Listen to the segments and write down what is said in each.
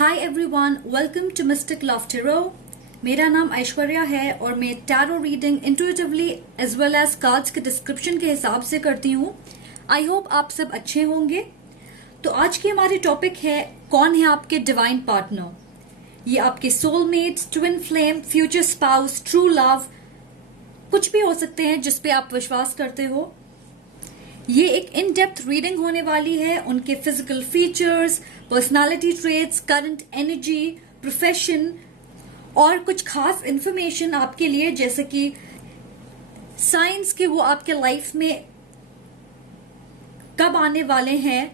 Hi everyone, welcome to mystic love tarot. मेरा नाम ऐश्वर्या है और मैं tarot reading intuitively as well as cards के डिस्क्रिप्शन के हिसाब से करती हूँ। आई होप आप सब अच्छे होंगे। तो आज की हमारी टॉपिक है, कौन है आपके डिवाइन पार्टनर। ये आपके soulmates, twin flame, future spouse, true love, कुछ भी हो सकते हैं जिस पे आप विश्वास करते हो। ये एक इन डेप्थ रीडिंग होने वाली है। उनके physical features, personality traits, current energy, profession और कुछ खास इंफॉर्मेशन आपके लिए, जैसे कि साइंस के वो आपके लाइफ में कब आने वाले हैं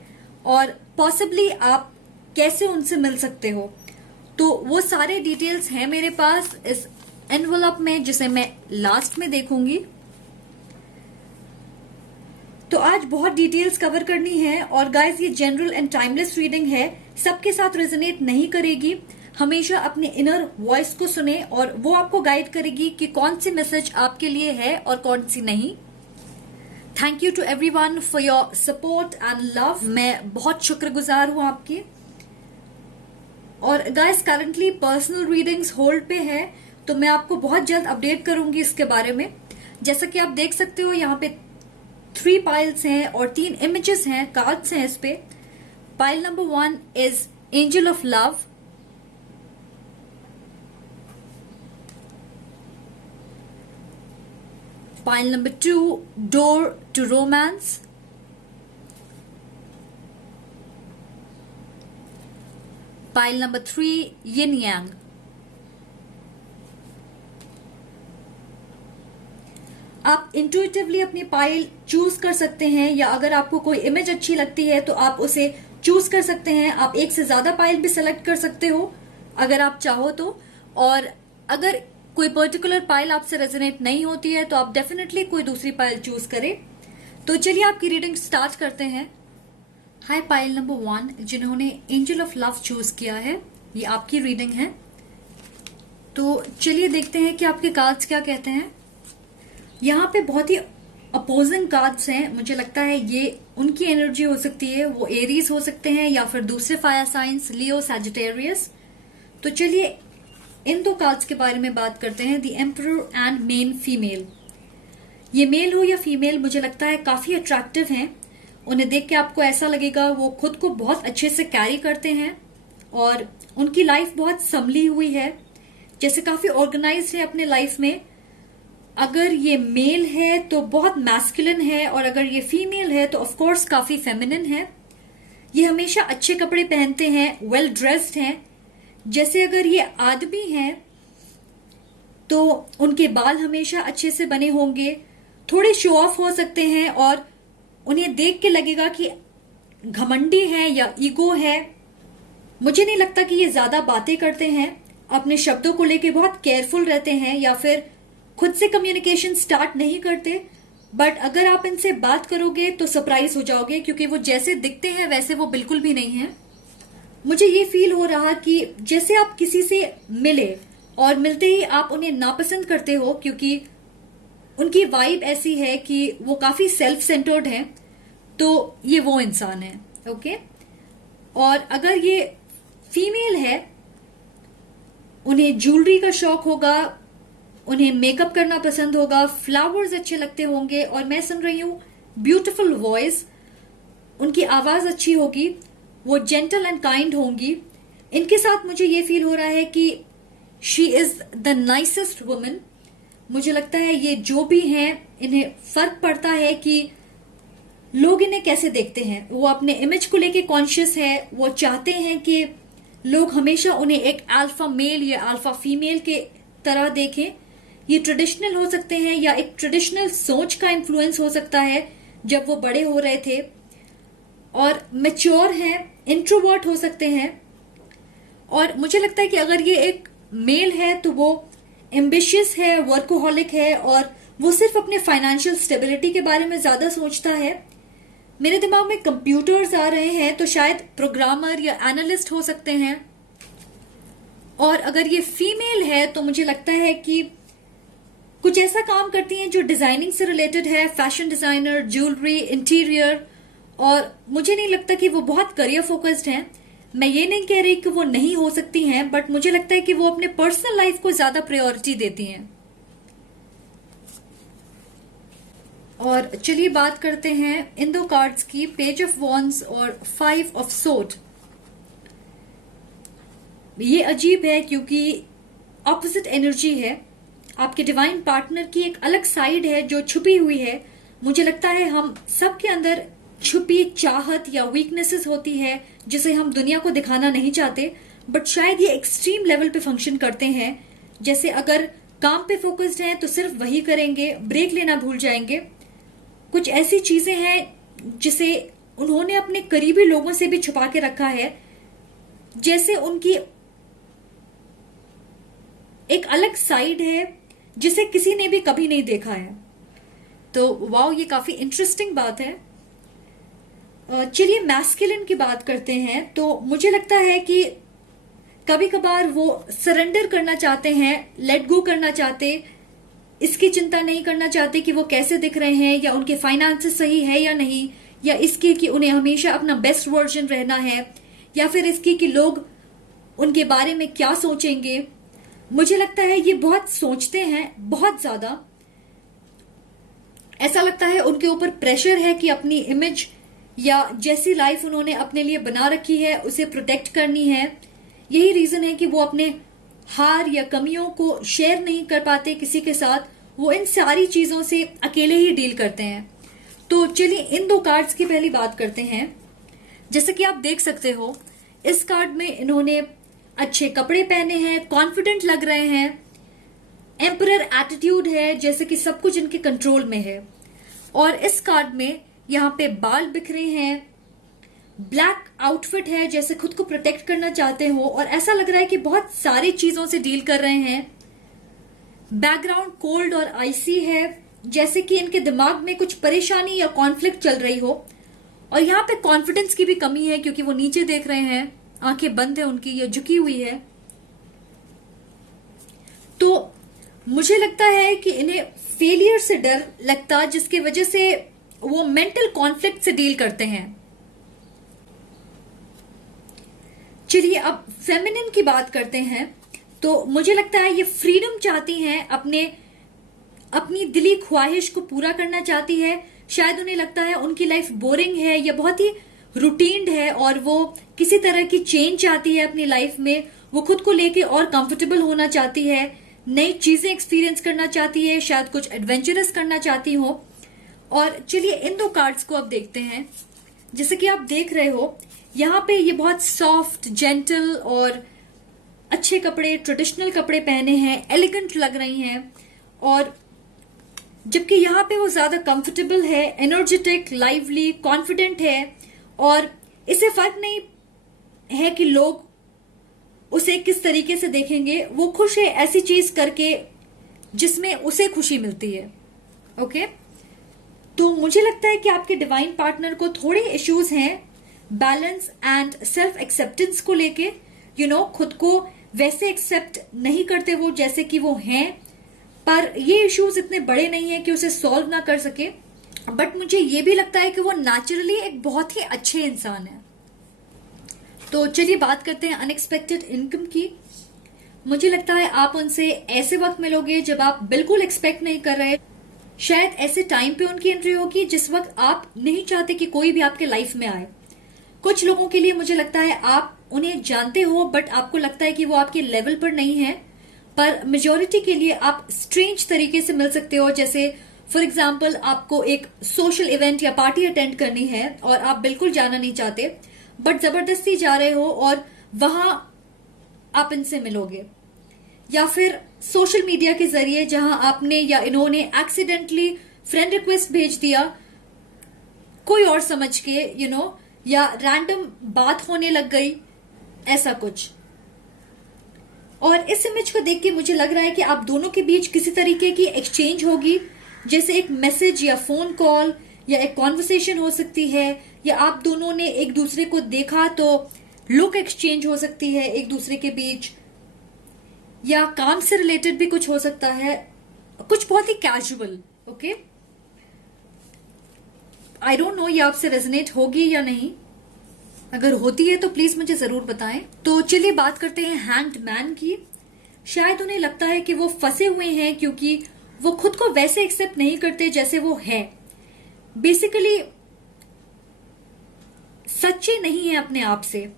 और पॉसिबली आप कैसे उनसे मिल सकते हो। तो वो सारे डिटेल्स हैं मेरे पास इस एनवलप में, जिसे मैं लास्ट में देखूंगी। तो आज बहुत डिटेल्स कवर करनी है और गाइस ये जनरल एंड टाइमलेस रीडिंग है, सबके साथ रेजोनेट नहीं करेगी। हमेशा अपने इनर वॉइस को सुने और वो आपको गाइड करेगी कि कौन सी मैसेज आपके लिए है और कौन सी नहीं। Thank you to everyone for your support and love. मैं बहुत शुक्रगुजार हूं आपकी। और guys currently personal readings hold पे है, तो मैं आपको बहुत जल्द अपडेट करूंगी इसके बारे में। जैसा कि आप देख सकते हो, यहाँ पे 3 पाइल्स हैं और 3 इमेजेस हैं, कार्ड्स हैं इस पे। Pile number 1 is angel of love, pile number 2 door to romance, pile number 3 yin yang. आप इंट्यूटिवली अपनी पाइल चूज कर सकते हैं, या अगर आपको कोई इमेज अच्छी लगती है तो आप उसे चूज कर सकते हैं। आप एक से ज्यादा पाइल भी सेलेक्ट कर सकते हो अगर आप चाहो तो। और अगर कोई पर्टिकुलर पाइल आपसे रेजोनेट नहीं होती है तो आप डेफिनेटली कोई दूसरी पाइल चूज करें। तो चलिए आपकी रीडिंग स्टार्ट करते हैं। हाय पाइल नंबर 1, जिन्होंने एंजल ऑफ लव चूज किया है, ये आपकी रीडिंग है। तो चलिए देखते हैं कि आपके कार्ड्स क्या कहते हैं। यहाँ पे बहुत ही अपोजिंग कार्ड्स हैं। मुझे लगता है ये उनकी एनर्जी हो सकती है। वो एरीज हो सकते हैं या फिर दूसरे फायर साइंस, लियो, सैजिटेरियस। तो चलिए इन 2 कार्ड्स के बारे में बात करते हैं। The emperor and main female. ये मेल हो या फीमेल, मुझे लगता है काफी अट्रैक्टिव हैं। उन्हें देख के आपको ऐसा लगेगा वो खुद को बहुत अच्छे से कैरी करते हैं और उनकी लाइफ बहुत संभली हुई है, जैसे काफी ऑर्गेनाइज्ड है अपने लाइफ में। अगर ये मेल है तो बहुत मैस्कुलिन है, और अगर ये फीमेल है तो ऑफकोर्स काफी फेमिनिन है। ये हमेशा अच्छे कपड़े पहनते हैं, वेल ड्रेस्ड हैं। जैसे अगर ये आदमी हैं तो उनके बाल हमेशा अच्छे से बने होंगे, थोड़े शो ऑफ हो सकते हैं और उन्हें देख के लगेगा कि घमंडी है या ईगो है। मुझे नहीं लगता कि ये ज्यादा बातें करते हैं, अपने शब्दों को लेके बहुत केयरफुल रहते हैं या फिर खुद से कम्युनिकेशन स्टार्ट नहीं करते। बट अगर आप इनसे बात करोगे तो सरप्राइज हो जाओगे, क्योंकि वो जैसे दिखते हैं वैसे वो बिल्कुल भी नहीं है। मुझे ये फील हो रहा कि जैसे आप किसी से मिले और मिलते ही आप उन्हें नापसंद करते हो, क्योंकि उनकी वाइब ऐसी है कि वो काफी सेल्फ सेंटर्ड हैं। तो ये वो इंसान है, ओके। और अगर ये फीमेल है, उन्हें ज्वेलरी का शौक होगा, उन्हें मेकअप करना पसंद होगा, फ्लावर्स अच्छे लगते होंगे, और मैं सुन रही हूं ब्यूटीफुल वॉइस, उनकी आवाज अच्छी होगी, वो जेंटल एंड काइंड होंगी। इनके साथ मुझे ये फील हो रहा है कि she is the nicest woman. मुझे लगता है ये जो भी हैं, इन्हें फर्क पड़ता है कि लोग इन्हें कैसे देखते हैं। वो अपने इमेज को लेके कॉन्शियस है। वो चाहते हैं कि लोग हमेशा उन्हें एक अल्फा मेल या अल्फा फीमेल के तरह देखें। ये ट्रेडिशनल हो सकते हैं या एक ट्रेडिशनल सोच का इन्फ्लुएंस हो सकता है जब वो बड़े हो रहे थे, और मैच्योर हैं, इंट्रोवर्ट हो सकते हैं। और मुझे लगता है कि अगर ये एक मेल है तो वो एम्बिशियस है, वर्कोहॉलिक है, और वो सिर्फ अपने फाइनेंशियल स्टेबिलिटी के बारे में ज्यादा सोचता है। मेरे दिमाग में कंप्यूटर्स आ रहे हैं, तो शायद प्रोग्रामर या एनालिस्ट हो सकते हैं। और अगर ये फीमेल है तो मुझे लगता है कि कुछ ऐसा काम करती हैं जो डिजाइनिंग से रिलेटेड है, फैशन डिजाइनर, ज्वेलरी, इंटीरियर। और मुझे नहीं लगता कि वो बहुत करियर फोकस्ड हैं। मैं ये नहीं कह रही कि वो नहीं हो सकती हैं, बट मुझे लगता है कि वो अपने पर्सनल लाइफ को ज्यादा प्रायोरिटी देती हैं। और चलिए बात करते हैं इन दो कार्ड्स की, पेज ऑफ वॉन्ड्स और 5 ऑफ सोर्ड। ये अजीब है क्योंकि ऑपोजिट एनर्जी है। आपके डिवाइन पार्टनर की एक अलग साइड है जो छुपी हुई है। मुझे लगता है हम सबके अंदर छुपी चाहत या वीकनेसेस होती है जिसे हम दुनिया को दिखाना नहीं चाहते, बट शायद ये एक्सट्रीम लेवल पे फंक्शन करते हैं। जैसे अगर काम पे फोकस्ड हैं तो सिर्फ वही करेंगे, ब्रेक लेना भूल जाएंगे। कुछ ऐसी चीजें हैं जिसे उन्होंने अपने करीबी लोगों से भी छुपा के रखा है, जैसे उनकी एक अलग साइड है जिसे किसी ने भी कभी नहीं देखा है। तो वाओ, ये काफी इंटरेस्टिंग बात है। चलिए मैस्कुलिन की बात करते हैं। तो मुझे लगता है कि कभी कभार वो सरेंडर करना चाहते हैं, लेट गो करना चाहते, इसकी चिंता नहीं करना चाहते कि वो कैसे दिख रहे हैं या उनके फाइनेंसेस सही है या नहीं, या इसकी कि उन्हें हमेशा अपना बेस्ट वर्जन रहना है, या फिर इसकी कि लोग उनके बारे में क्या सोचेंगे। मुझे लगता है ये बहुत सोचते हैं, बहुत ज्यादा। ऐसा लगता है उनके ऊपर प्रेशर है कि अपनी इमेज या जैसी लाइफ उन्होंने अपने लिए बना रखी है उसे प्रोटेक्ट करनी है। यही रीजन है कि वो अपने हार या कमियों को शेयर नहीं कर पाते किसी के साथ। वो इन सारी चीजों से अकेले ही डील करते हैं। तो चलिए इन दो कार्ड्स की पहली बात करते हैं। जैसे कि आप देख सकते हो, इस कार्ड में इन्होंने अच्छे कपड़े पहने हैं, कॉन्फिडेंट लग रहे हैं, एम्परर एटीट्यूड है, जैसे कि सब कुछ इनके कंट्रोल में है। और इस कार्ड में यहाँ पे बाल बिखरे हैं, ब्लैक आउटफिट है, जैसे खुद को प्रोटेक्ट करना चाहते हो, और ऐसा लग रहा है कि बहुत सारी चीजों से डील कर रहे हैं। बैकग्राउंड कोल्ड और आइसी है, जैसे कि इनके दिमाग में कुछ परेशानी या कॉन्फ्लिक्ट चल रही हो। और यहाँ पे कॉन्फिडेंस की भी कमी है क्योंकि वो नीचे देख रहे हैं, आंखें बंद है उनकी या झुकी हुई है। तो मुझे लगता है कि इन्हें फेलियर से डर लगता, जिसकी वजह से वो मेंटल कॉन्फ्लिक्ट से डील करते हैं। चलिए अब फेमिनिन की बात करते हैं। तो मुझे लगता है ये फ्रीडम चाहती हैं, अपनी दिली ख्वाहिश को पूरा करना चाहती है। शायद उन्हें लगता है उनकी लाइफ बोरिंग है या बहुत ही रूटीन्ड है और वो किसी तरह की चेंज चाहती है अपनी लाइफ में। वो खुद को लेके और कंफर्टेबल होना चाहती है, नई चीजें एक्सपीरियंस करना चाहती है, शायद कुछ एडवेंचरस करना चाहती हो। और चलिए इन दो कार्ड्स को अब देखते हैं। जैसे कि आप देख रहे हो, यहाँ पे ये बहुत सॉफ्ट, जेंटल और अच्छे कपड़े, ट्रेडिशनल कपड़े पहने हैं, एलिगेंट लग रही हैं। और जबकि यहाँ पे वो ज्यादा कंफर्टेबल है, एनर्जेटिक, लाइवली, कॉन्फिडेंट है, और इसे फर्क नहीं है कि लोग उसे किस तरीके से देखेंगे। वो खुश है ऐसी चीज करके जिसमें उसे खुशी मिलती है। ओके, तो मुझे लगता है कि आपके डिवाइन पार्टनर को थोड़े इश्यूज हैं बैलेंस एंड सेल्फ एक्सेप्टेंस को लेके। खुद को वैसे एक्सेप्ट नहीं करते वो जैसे कि वो हैं, पर ये इश्यूज इतने बड़े नहीं है कि उसे सॉल्व ना कर सके। बट मुझे ये भी लगता है कि वो नेचुरली एक बहुत ही अच्छे इंसान है। तो चलिए बात करते हैं अनएक्सपेक्टेड इनकम की। मुझे लगता है आप उनसे ऐसे वक्त मिलोगे जब आप बिल्कुल एक्सपेक्ट नहीं कर रहे। शायद ऐसे टाइम पे उनकी एंट्री होगी जिस वक्त आप नहीं चाहते कि कोई भी आपके लाइफ में आए। कुछ लोगों के लिए मुझे लगता है आप उन्हें जानते हो बट आपको लगता है कि वो आपके लेवल पर नहीं है, पर मेजोरिटी के लिए आप स्ट्रेंज तरीके से मिल सकते हो। जैसे फॉर एग्जाम्पल, आपको एक सोशल इवेंट या पार्टी अटेंड करनी है और आप बिल्कुल जाना नहीं चाहते बट जबरदस्ती जा रहे हो और वहां आप इनसे मिलोगे। या फिर सोशल मीडिया के जरिए जहां आपने या इन्होंने एक्सीडेंटली फ्रेंड रिक्वेस्ट भेज दिया कोई और समझ के, या रैंडम बात होने लग गई, ऐसा कुछ। और इस इमेज को देख के मुझे लग रहा है कि आप दोनों के बीच किसी तरीके की एक्सचेंज होगी, जैसे एक मैसेज या फोन कॉल या एक कॉन्वर्सेशन हो सकती है, या आप दोनों ने एक दूसरे को देखा तो लुक एक्सचेंज हो सकती है एक दूसरे के बीच, या काम से रिलेटेड भी कुछ हो सकता है, कुछ बहुत ही casual. Okay, I don't know ये आपसे रेजोनेट होगी या नहीं। अगर होती है तो प्लीज मुझे जरूर बताएं। तो चलिए बात करते हैं हैंग्ड मैन की। शायद उन्हें लगता है कि वो फंसे हुए हैं क्योंकि वो खुद को वैसे एक्सेप्ट नहीं करते जैसे वो है। बेसिकली सच्चे नहीं है अपने आप से।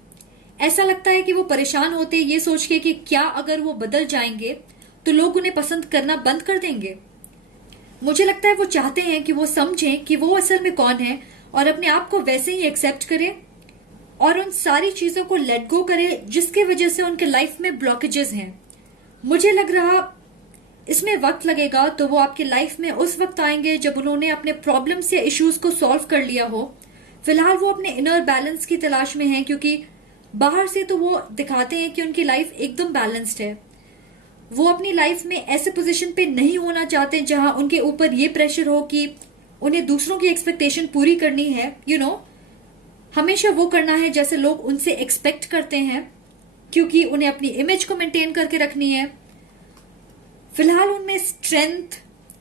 ऐसा लगता है कि वो परेशान होते ये सोच के कि क्या अगर वो बदल जाएंगे तो लोग उन्हें पसंद करना बंद कर देंगे। मुझे लगता है वो चाहते हैं कि वो समझें कि वो असल में कौन है और अपने आप को वैसे ही एक्सेप्ट करें और उन सारी चीजों को लेट गो करें जिसकी वजह से उनके लाइफ में ब्लॉकेजेस हैं। मुझे लग रहा इसमें वक्त लगेगा, तो वो आपके लाइफ में उस वक्त आएंगे जब उन्होंने अपने प्रॉब्लम्स या इश्यूज को सॉल्व कर लिया हो। फिलहाल वो अपने इनर बैलेंस की तलाश में हैं क्योंकि बाहर से तो वो दिखाते हैं कि उनकी लाइफ एकदम बैलेंस्ड है। वो अपनी लाइफ में ऐसे पोजीशन पे नहीं होना चाहते जहां उनके ऊपर ये प्रेशर हो कि उन्हें दूसरों की एक्सपेक्टेशन पूरी करनी है। हमेशा वो करना है जैसे लोग उनसे एक्सपेक्ट करते हैं क्योंकि उन्हें अपनी इमेज को मेंटेन करके रखनी है। फिलहाल उनमें स्ट्रेंथ,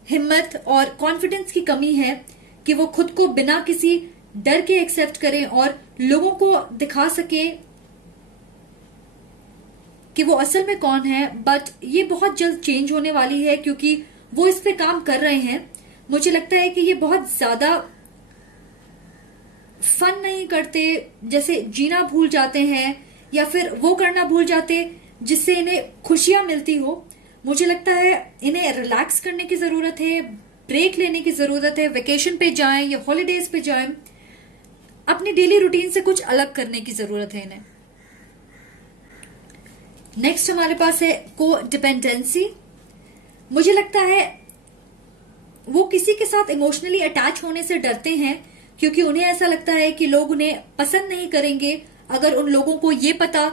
हिम्मत और कॉन्फिडेंस की कमी है कि वो खुद को बिना किसी डर के एक्सेप्ट करें और लोगों को दिखा सके कि वो असल में कौन है। बट ये बहुत जल्द चेंज होने वाली है क्योंकि वो इस पे काम कर रहे हैं। मुझे लगता है कि ये बहुत ज्यादा फन नहीं करते, जैसे जीना भूल जाते हैं या फिर वो करना भूल जाते जिससे इन्हें खुशियां मिलती हो। मुझे लगता है इन्हें रिलैक्स करने की जरूरत है, ब्रेक लेने की जरूरत है, वेकेशन पे जाएं या हॉलिडेज पे जाएं। अपनी डेली रूटीन से कुछ अलग करने की जरूरत है इन्हें। नेक्स्ट हमारे पास है को डिपेंडेंसी। मुझे लगता है वो किसी के साथ इमोशनली अटैच होने से डरते हैं क्योंकि उन्हें ऐसा लगता है कि लोग उन्हें पसंद नहीं करेंगे अगर उन लोगों को ये पता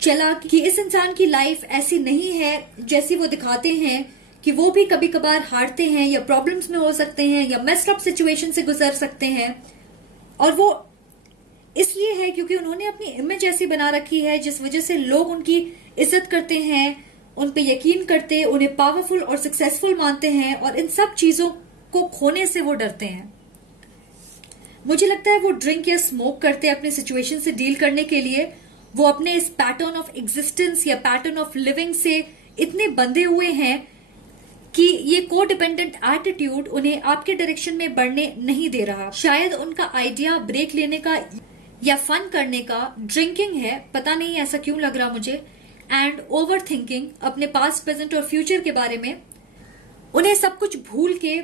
चला कि इस इंसान की लाइफ ऐसी नहीं है जैसी वो दिखाते हैं, कि वो भी कभी कभार हारते हैं या प्रॉब्लम्स में हो सकते हैं या मेस्ड अप सिचुएशन से गुजर सकते हैं। और वो इसलिए है क्योंकि उन्होंने अपनी इमेज ऐसी बना रखी है जिस वजह से लोग उनकी इज्जत करते हैं, उन पे यकीन करते, उन्हें पावरफुल और सक्सेसफुल मानते हैं और इन सब चीजों को खोने से वो डरते हैं। मुझे लगता है वो ड्रिंक या स्मोक करते अपने सिचुएशन से डील करने के लिए। वो अपने इस पैटर्न ऑफ एग्जिस्टेंस या पैटर्न ऑफ लिविंग से इतने बंधे हुए हैं कि ये को डिपेंडेंट एटीट्यूड उन्हें आपके डायरेक्शन में बढ़ने नहीं दे रहा। शायद उनका आइडिया ब्रेक लेने का या फन करने का ड्रिंकिंग है, पता नहीं ऐसा क्यों लग रहा मुझे, एंड ओवर थिंकिंग अपने पास्ट, प्रेजेंट और फ्यूचर के बारे में। उन्हें सब कुछ भूल के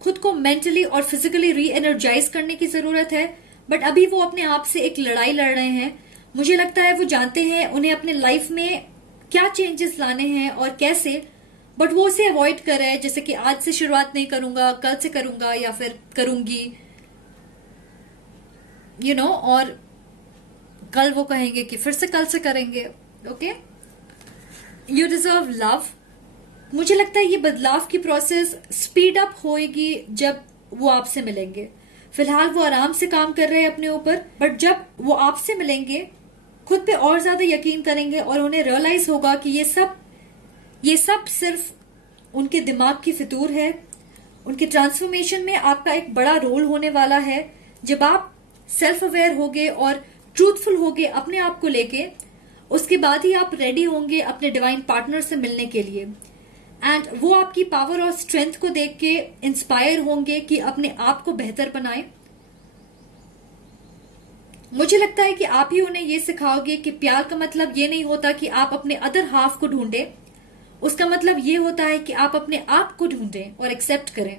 खुद को मेंटली और फिजिकली री एनर्जाइज करने की जरूरत है। बट अभी वो अपने आप से एक लड़ाई लड़ रहे हैं। मुझे लगता है वो जानते हैं उन्हें अपने लाइफ में क्या चेंजेस लाने हैं और कैसे, बट वो उसे अवॉइड कर रहे हैं, जैसे कि आज से शुरुआत नहीं करूंगा, कल से करूंगा या फिर करूंगी, और कल वो कहेंगे कि फिर से कल से करेंगे। Okay, you deserve love. मुझे लगता है ये बदलाव की प्रोसेस स्पीड अप होएगी जब वो आपसे मिलेंगे। फिलहाल वो आराम से काम कर रहे हैं अपने ऊपर, बट जब वो आपसे मिलेंगे खुद पे और ज्यादा यकीन करेंगे और उन्हें रियलाइज होगा कि ये सब सिर्फ उनके दिमाग की फितूर है। उनके ट्रांसफॉर्मेशन में आपका एक बड़ा रोल होने वाला है। जब आप सेल्फ अवेयर होगे और ट्रूथफुल होगे अपने आप को लेके, उसके बाद ही आप रेडी होंगे अपने डिवाइन पार्टनर से मिलने के लिए। एंड वो आपकी पावर और स्ट्रेंथ को देख के इंस्पायर होंगे कि अपने आप को बेहतर बनाएं। मुझे लगता है कि आप ही उन्हें ये सिखाओगे कि प्यार का मतलब ये नहीं होता कि आप अपने अदर हाफ को ढूंढें। उसका मतलब ये होता है कि आप अपने आप को ढूंढें और एक्सेप्ट करें।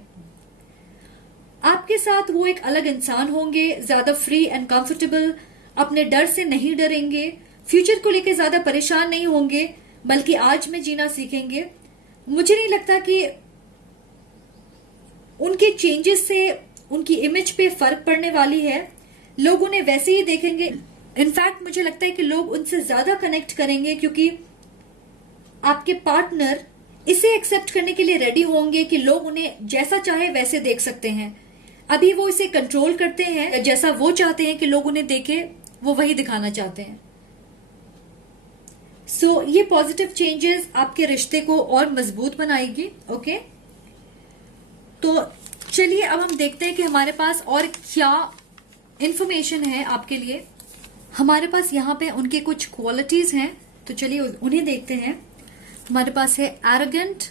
आपके साथ वो एक अलग इंसान होंगे, ज्यादा फ्री एंड कंफर्टेबल, अपने डर से नहीं डरेंगे, फ्यूचर को लेकर ज्यादा परेशान नहीं होंगे, बल्कि आज में जीना सीखेंगे। मुझे नहीं लगता कि उनके चेंजेस से उनकी इमेज पे फर्क पड़ने वाली है। लोग उन्हें वैसे ही देखेंगे। इनफैक्ट मुझे लगता है कि लोग उनसे ज्यादा कनेक्ट करेंगे क्योंकि आपके पार्टनर इसे एक्सेप्ट करने के लिए रेडी होंगे कि लोग उन्हें जैसा चाहे वैसे देख सकते हैं। अभी वो इसे कंट्रोल करते हैं, जैसा वो चाहते हैं कि लोग उन्हें देखें वो वही दिखाना चाहते हैं। सो ये पॉजिटिव चेंजेस आपके रिश्ते को और मजबूत बनाएगी। ओके, तो चलिए अब हम देखते हैं कि हमारे पास और क्या इंफॉर्मेशन है आपके लिए। हमारे पास यहाँ पे उनके कुछ क्वालिटीज हैं, तो चलिए उन्हें देखते हैं। हमारे पास है एरोगेंट,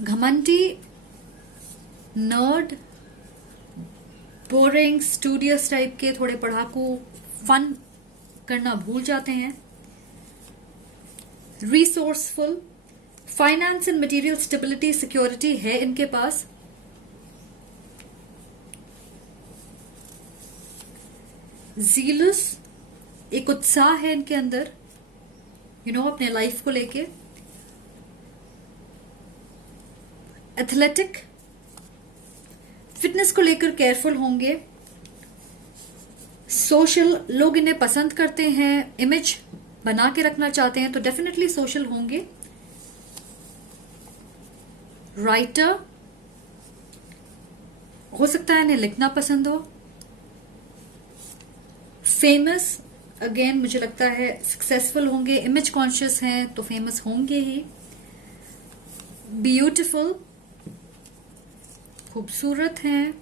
घमंडी, नर्ड, बोरिंग, स्टूडियस टाइप के, थोड़े पढ़ाकू, फन करना भूल जाते हैं, resourceful, finance and material stability, security है इनके पास, जीलस, एक उत्साह है इनके अंदर, अपने लाइफ को लेके, एथलेटिक, फिटनेस को लेकर केयरफुल होंगे, सोशल, लोग इन्हें पसंद करते हैं, इमेज बना के रखना चाहते हैं तो डेफिनेटली सोशल होंगे, राइटर, हो सकता है इन्हें लिखना पसंद हो, फेमस, अगेन मुझे लगता है सक्सेसफुल होंगे, इमेज कॉन्शियस हैं तो फेमस होंगे ही, ब्यूटीफुल, खूबसूरत हैं,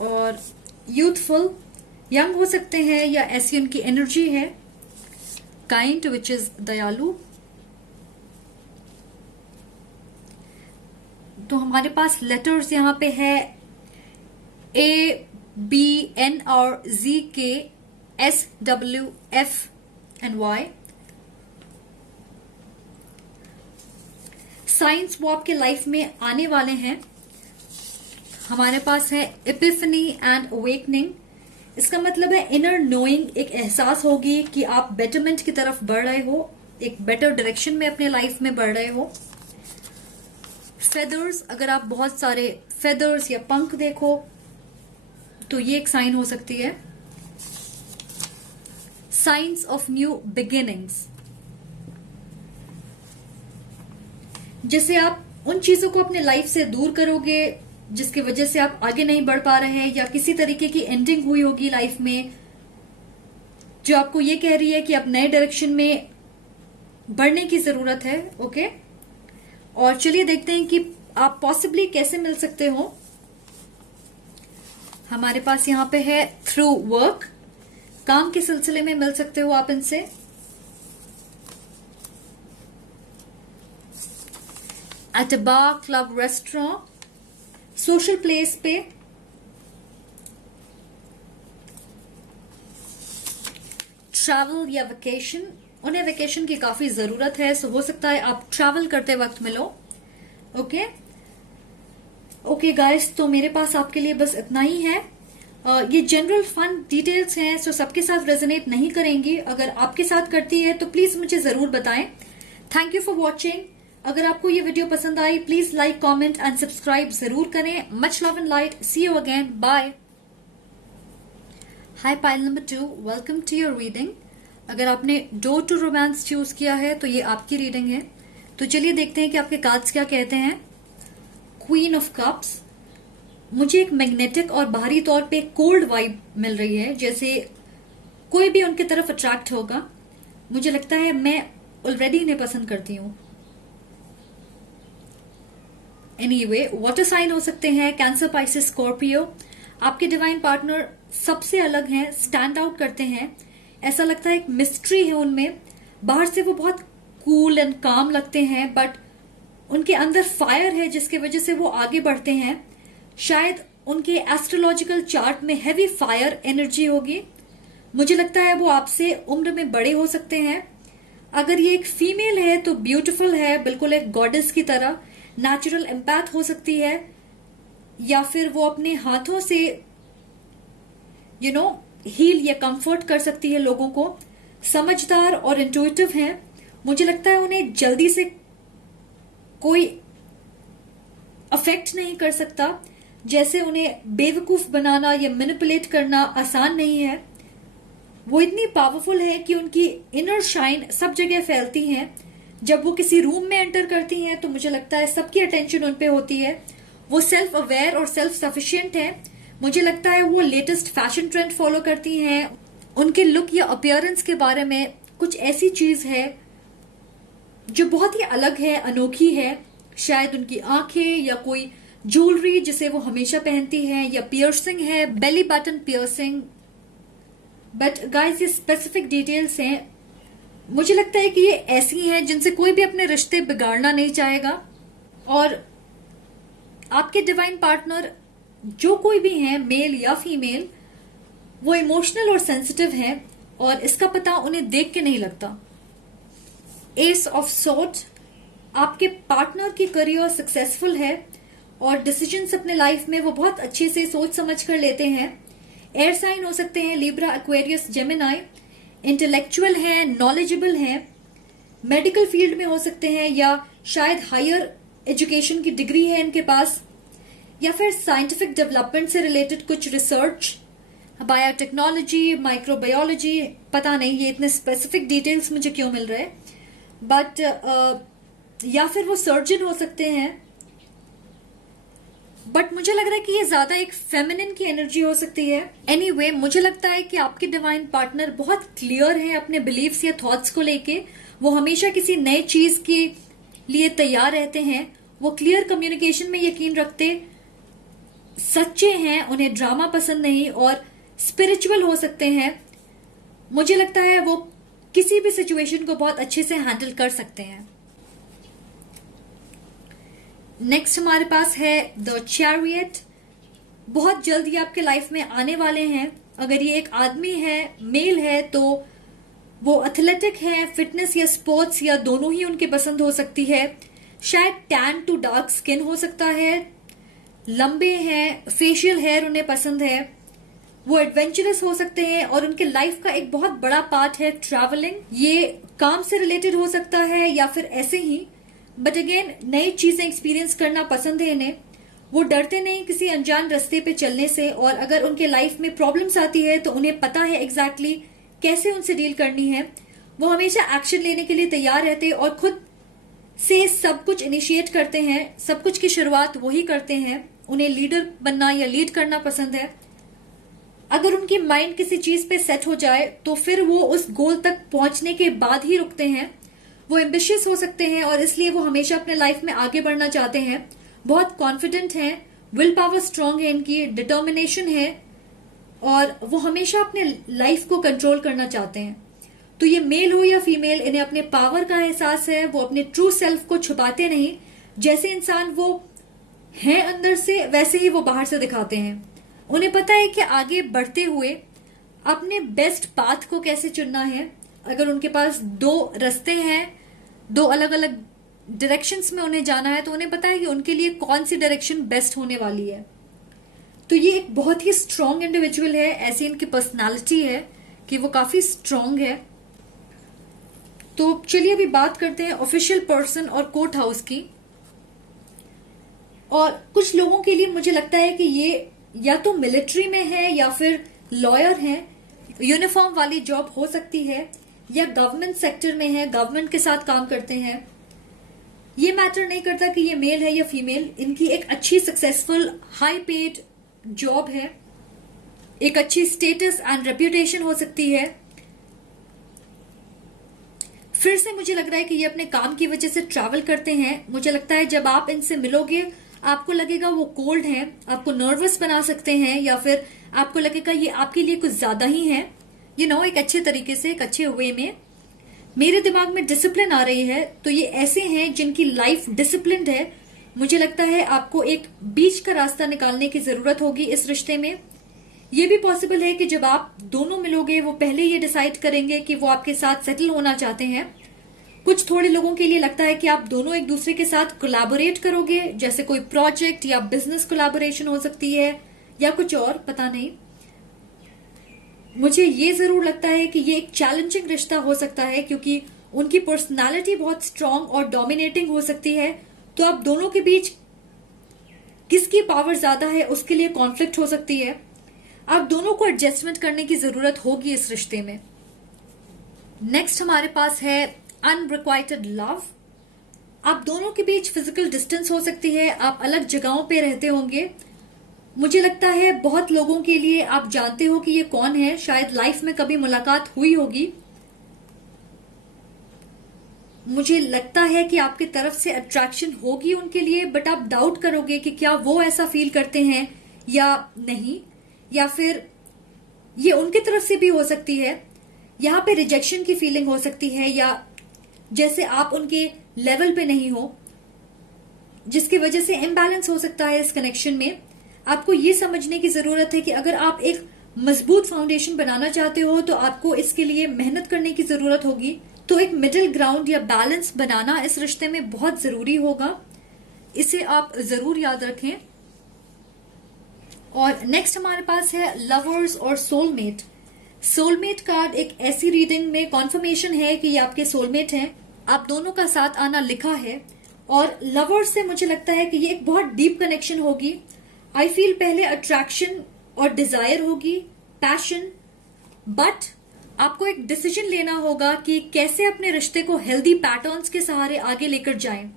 और यूथफुल, यंग हो सकते हैं या ऐसी उनकी एनर्जी है, काइंड विच इज दयालु। तो हमारे पास लेटर्स यहां पे है ए, बी, एन और G K, S, W, F and Y. Science वो आपके लाइफ में आने वाले हैं। हमारे पास है एपिफनी एंड अवेकनिंग, इसका मतलब है इनर नोइंग, एक एहसास होगी कि आप बेटरमेंट की तरफ बढ़ रहे हो, एक बेटर डायरेक्शन में अपने लाइफ में बढ़ रहे हो। फेदर्स, अगर आप बहुत सारे फेदर्स या पंख देखो तो ये एक साइन हो सकती है। साइंस ऑफ न्यू बिगिनिंग्स, जैसे आप उन चीजों को अपने लाइफ से दूर करोगे जिसकी वजह से आप आगे नहीं बढ़ पा रहे हैं, या किसी तरीके की एंडिंग हुई होगी लाइफ में जो आपको ये कह रही है कि आप नए डायरेक्शन में बढ़ने की जरूरत है। ओके, और चलिए देखते हैं कि आप पॉसिबली कैसे मिल सकते हो। हमारे पास यहां पे है थ्रू वर्क, काम के सिलसिले में मिल सकते हो आप इनसे। At a bar, club, restaurant, social place पे, ट्रैवल या वेकेशन, उन्हें वेकेशन की काफी जरूरत है, सो हो सकता है आप ट्रैवल करते वक्त मिलो। ओके गाइस, तो मेरे पास आपके लिए बस इतना ही है। ये जनरल फन डिटेल्स हैं, सो सबके साथ रेजोनेट नहीं करेंगी। अगर आपके साथ करती है तो प्लीज मुझे जरूर बताएं। Thank you for watching. अगर आपको ये वीडियो पसंद आई, please like, comment and subscribe जरूर करें। Much love and light, see you again, bye. Hi pile number 2, welcome to your reading. अगर आपने डोर टू रोमांस चूज किया है तो ये आपकी रीडिंग है। तो चलिए देखते हैं कि आपके कार्ड्स क्या कहते हैं। क्वीन ऑफ कप्स, मुझे एक मैग्नेटिक और बाहरी तौर पे कोल्ड वाइब मिल रही है, जैसे कोई भी उनकी तरफ अट्रैक्ट होगा। मुझे लगता है मैं ऑलरेडी इन्हें पसंद करती हूँ। एनीवे, वाटर साइन हो सकते हैं, कैंसर, पाइसेस, स्कॉर्पियो। आपके डिवाइन पार्टनर सबसे अलग हैं, स्टैंड आउट करते हैं। ऐसा लगता है एक मिस्ट्री है उनमें। बाहर से वो बहुत कूल एंड काम लगते हैं, बट उनके अंदर फायर है जिसकी वजह से वो आगे बढ़ते हैं। शायद उनके एस्ट्रोलॉजिकल चार्ट में हैवी फायर एनर्जी होगी। मुझे लगता है वो आपसे उम्र में बड़े हो सकते हैं। अगर ये एक फीमेल है तो ब्यूटीफुल है, बिल्कुल एक गॉडेस की तरह। नेचुरल एम्पैथ हो सकती है, या फिर वो अपने हाथों से हील या कंफर्ट कर सकती है लोगों को। समझदार और इंट्यूटिव हैं। मुझे लगता है उन्हें जल्दी से कोई अफेक्ट नहीं कर सकता, जैसे उन्हें बेवकूफ बनाना या मैनिपुलेट करना आसान नहीं है। वो इतनी पावरफुल है कि उनकी इनर शाइन सब जगह फैलती है। जब वो किसी रूम में एंटर करती हैं तो मुझे लगता है सबकी अटेंशन उन पे होती है। वो सेल्फ अवेयर और सेल्फ सफिशिएंट है। मुझे लगता है वो लेटेस्ट फैशन ट्रेंड फॉलो करती हैं। उनके लुक या अपीयरेंस के बारे में कुछ ऐसी चीज है जो बहुत ही अलग है, अनोखी है। शायद उनकी आंखें या कोई ज्वेलरी जिसे वो हमेशा पहनती हैं, या पियर्सिंग है, belly button piercing, but guys ये स्पेसिफिक डिटेल्स हैं, मुझे लगता है कि ये ऐसी हैं जिनसे कोई भी अपने रिश्ते बिगाड़ना नहीं चाहेगा। और आपके डिवाइन पार्टनर जो कोई भी है, मेल या फीमेल, वो इमोशनल और सेंसिटिव हैं और इसका पता उन्हें देख के नहीं लगता। एस ऑफ सॉर्ड्स, आपके पार्टनर की करियर सक्सेसफुल है और डिसीजंस अपने लाइफ में वो बहुत अच्छे से सोच समझ कर लेते हैं। एयर साइन हो सकते हैं लिब्रा, एक्वेरियस, जेमिनाई। इंटेलेक्चुअल हैं, नॉलेजेबल हैं, मेडिकल फील्ड में हो सकते हैं या शायद हायर एजुकेशन की डिग्री है इनके पास, या फिर साइंटिफिक डेवलपमेंट से रिलेटेड कुछ रिसर्च, बायोटेक्नोलॉजी, माइक्रोबायोलॉजी, पता नहीं ये इतने स्पेसिफिक डिटेल्स मुझे क्यों मिल रहे हैं। बट या फिर वो सर्जन हो सकते हैं। बट मुझे लग रहा है कि ये ज्यादा एक फेमिनिन की एनर्जी हो सकती है। एनीवे, मुझे लगता है कि आपके डिवाइन पार्टनर बहुत क्लियर है अपने बिलीव्स या थॉट्स को लेके। वो हमेशा किसी नए चीज के लिए तैयार रहते हैं, वो क्लियर कम्युनिकेशन में यकीन रखते, सच्चे हैं, उन्हें ड्रामा पसंद नहीं और स्पिरिचुअल हो सकते हैं। मुझे लगता है वो किसी भी सिचुएशन को बहुत अच्छे से हैंडल कर सकते हैं। नेक्स्ट हमारे पास है द चैरियट। बहुत जल्द ये आपके लाइफ में आने वाले हैं। अगर ये एक आदमी है, मेल है, तो वो एथलेटिक है, फिटनेस या स्पोर्ट्स या दोनों ही उनके पसंद हो सकती है। शायद टैन टू डार्क स्किन हो सकता है, लंबे हैं, फेशियल हेयर उन्हें पसंद है, वो एडवेंचरस हो सकते हैं और उनके लाइफ का एक बहुत बड़ा पार्ट है ट्रैवलिंग। ये काम से रिलेटेड हो सकता है या फिर ऐसे ही, बट अगेन नई चीजें एक्सपीरियंस करना पसंद है इन्हें। वो डरते नहीं किसी अनजान रास्ते पे चलने से, और अगर उनके लाइफ में प्रॉब्लम्स आती है तो उन्हें पता है एग्जैक्टली कैसे उनसे डील करनी है। वो हमेशा एक्शन लेने के लिए तैयार रहते और खुद से सब कुछ इनिशिएट करते हैं, सब कुछ की शुरुआत वही करते हैं। उन्हें लीडर बनना या लीड करना पसंद है। अगर उनकी माइंड किसी चीज पे सेट हो जाए तो फिर वो उस गोल तक पहुंचने के बाद ही रुकते हैं। वो एम्बिशियस हो सकते हैं और इसलिए वो हमेशा अपने लाइफ में आगे बढ़ना चाहते हैं। बहुत कॉन्फिडेंट हैं, विल पावर स्ट्रांग है इनकी, डिटर्मिनेशन है और वो हमेशा अपने लाइफ को कंट्रोल करना चाहते हैं। तो ये मेल हो या फीमेल, इन्हें अपने पावर का एहसास है। वो अपने ट्रू सेल्फ को छुपाते नहीं। जैसे इंसान वो हैं अंदर से, वैसे ही वो बाहर से दिखाते हैं। उन्हें पता है कि आगे बढ़ते हुए अपने बेस्ट पाथ को कैसे चुनना है। अगर उनके पास दो रास्ते हैं, दो अलग अलग डायरेक्शंस में उन्हें जाना है, तो उन्हें पता है कि उनके लिए कौन सी डायरेक्शन बेस्ट होने वाली है। तो ये एक बहुत ही स्ट्रांग इंडिविजुअल है। ऐसी इनकी पर्सनालिटी है कि वो काफी स्ट्रांग है। तो चलिए अभी बात करते हैं ऑफिशियल पर्सन और कोर्ट हाउस की। और कुछ लोगों के लिए मुझे लगता है कि ये या तो मिलिट्री में है या फिर लॉयर हैं, यूनिफॉर्म वाली जॉब हो सकती है, या गवर्नमेंट सेक्टर में है, गवर्नमेंट के साथ काम करते हैं। ये मैटर नहीं करता कि ये मेल है या फीमेल। इनकी एक अच्छी सक्सेसफुल हाई पेड जॉब है, एक अच्छी स्टेटस एंड रेप्यूटेशन हो सकती है। फिर से मुझे लग रहा है कि ये अपने काम की वजह से ट्रैवल करते हैं। मुझे लगता है जब आप इनसे मिलोगे आपको लगेगा वो कोल्ड है, आपको नर्वस बना सकते हैं, या फिर आपको लगेगा ये आपके लिए कुछ ज्यादा ही है। एक अच्छे तरीके से, एक अच्छे वे में। मेरे दिमाग में डिसिप्लिन आ रही है, तो ये ऐसे हैं जिनकी लाइफ डिसिप्लिन्ड है। मुझे लगता है आपको एक बीच का रास्ता निकालने की जरूरत होगी इस रिश्ते में। ये भी पॉसिबल है कि जब आप दोनों मिलोगे वो पहले ये डिसाइड करेंगे कि वो आपके साथ सेटल होना चाहते हैं। कुछ थोड़े लोगों के लिए लगता है कि आप दोनों एक दूसरे के साथ कोलैबोरेट करोगे, जैसे कोई प्रोजेक्ट या बिजनेस कोलैबोरेशन हो सकती है या कुछ और, पता नहीं। मुझे ये जरूर लगता है कि ये एक चैलेंजिंग रिश्ता हो सकता है क्योंकि उनकी पर्सनालिटी बहुत स्ट्रांग और डोमिनेटिंग हो सकती है। तो आप दोनों के बीच किसकी पावर ज्यादा है उसके लिए कॉन्फ्लिक्ट हो सकती है। आप दोनों को एडजस्टमेंट करने की जरूरत होगी इस रिश्ते में। नेक्स्ट हमारे पास है अनरिक्वाइटेड लव। आप दोनों के बीच फिजिकल डिस्टेंस हो सकती है, आप अलग जगहों पे रहते होंगे। मुझे लगता है बहुत लोगों के लिए आप जानते हो कि ये कौन है, शायद लाइफ में कभी मुलाकात हुई होगी। मुझे लगता है कि आपकी तरफ से अट्रैक्शन होगी उनके लिए, बट आप डाउट करोगे कि क्या वो ऐसा फील करते हैं या नहीं, या फिर ये उनकी तरफ से भी हो सकती है, यहाँ पे रिजेक्शन की फीलिंग हो सकती है, या जैसे आप उनके लेवल पे नहीं हो, जिसकी वजह से इम्बैलेंस हो सकता है इस कनेक्शन में। आपको ये समझने की जरूरत है कि अगर आप एक मजबूत फाउंडेशन बनाना चाहते हो तो आपको इसके लिए मेहनत करने की जरूरत होगी। तो एक मिडिल ग्राउंड या बैलेंस बनाना इस रिश्ते में बहुत जरूरी होगा, इसे आप जरूर याद रखें। और नेक्स्ट हमारे पास है लवर्स और सोलमेट। सोलमेट कार्ड एक ऐसी रीडिंग में कॉन्फर्मेशन है कि ये आपके सोलमेट हैं, आप दोनों का साथ आना लिखा है। और लवर्स से मुझे लगता है कि ये एक बहुत डीप कनेक्शन होगी। आई फील पहले अट्रैक्शन और डिजायर होगी, पैशन, बट आपको एक डिसीजन लेना होगा कि कैसे अपने रिश्ते को हेल्दी पैटर्न्स के सहारे आगे लेकर जाएं।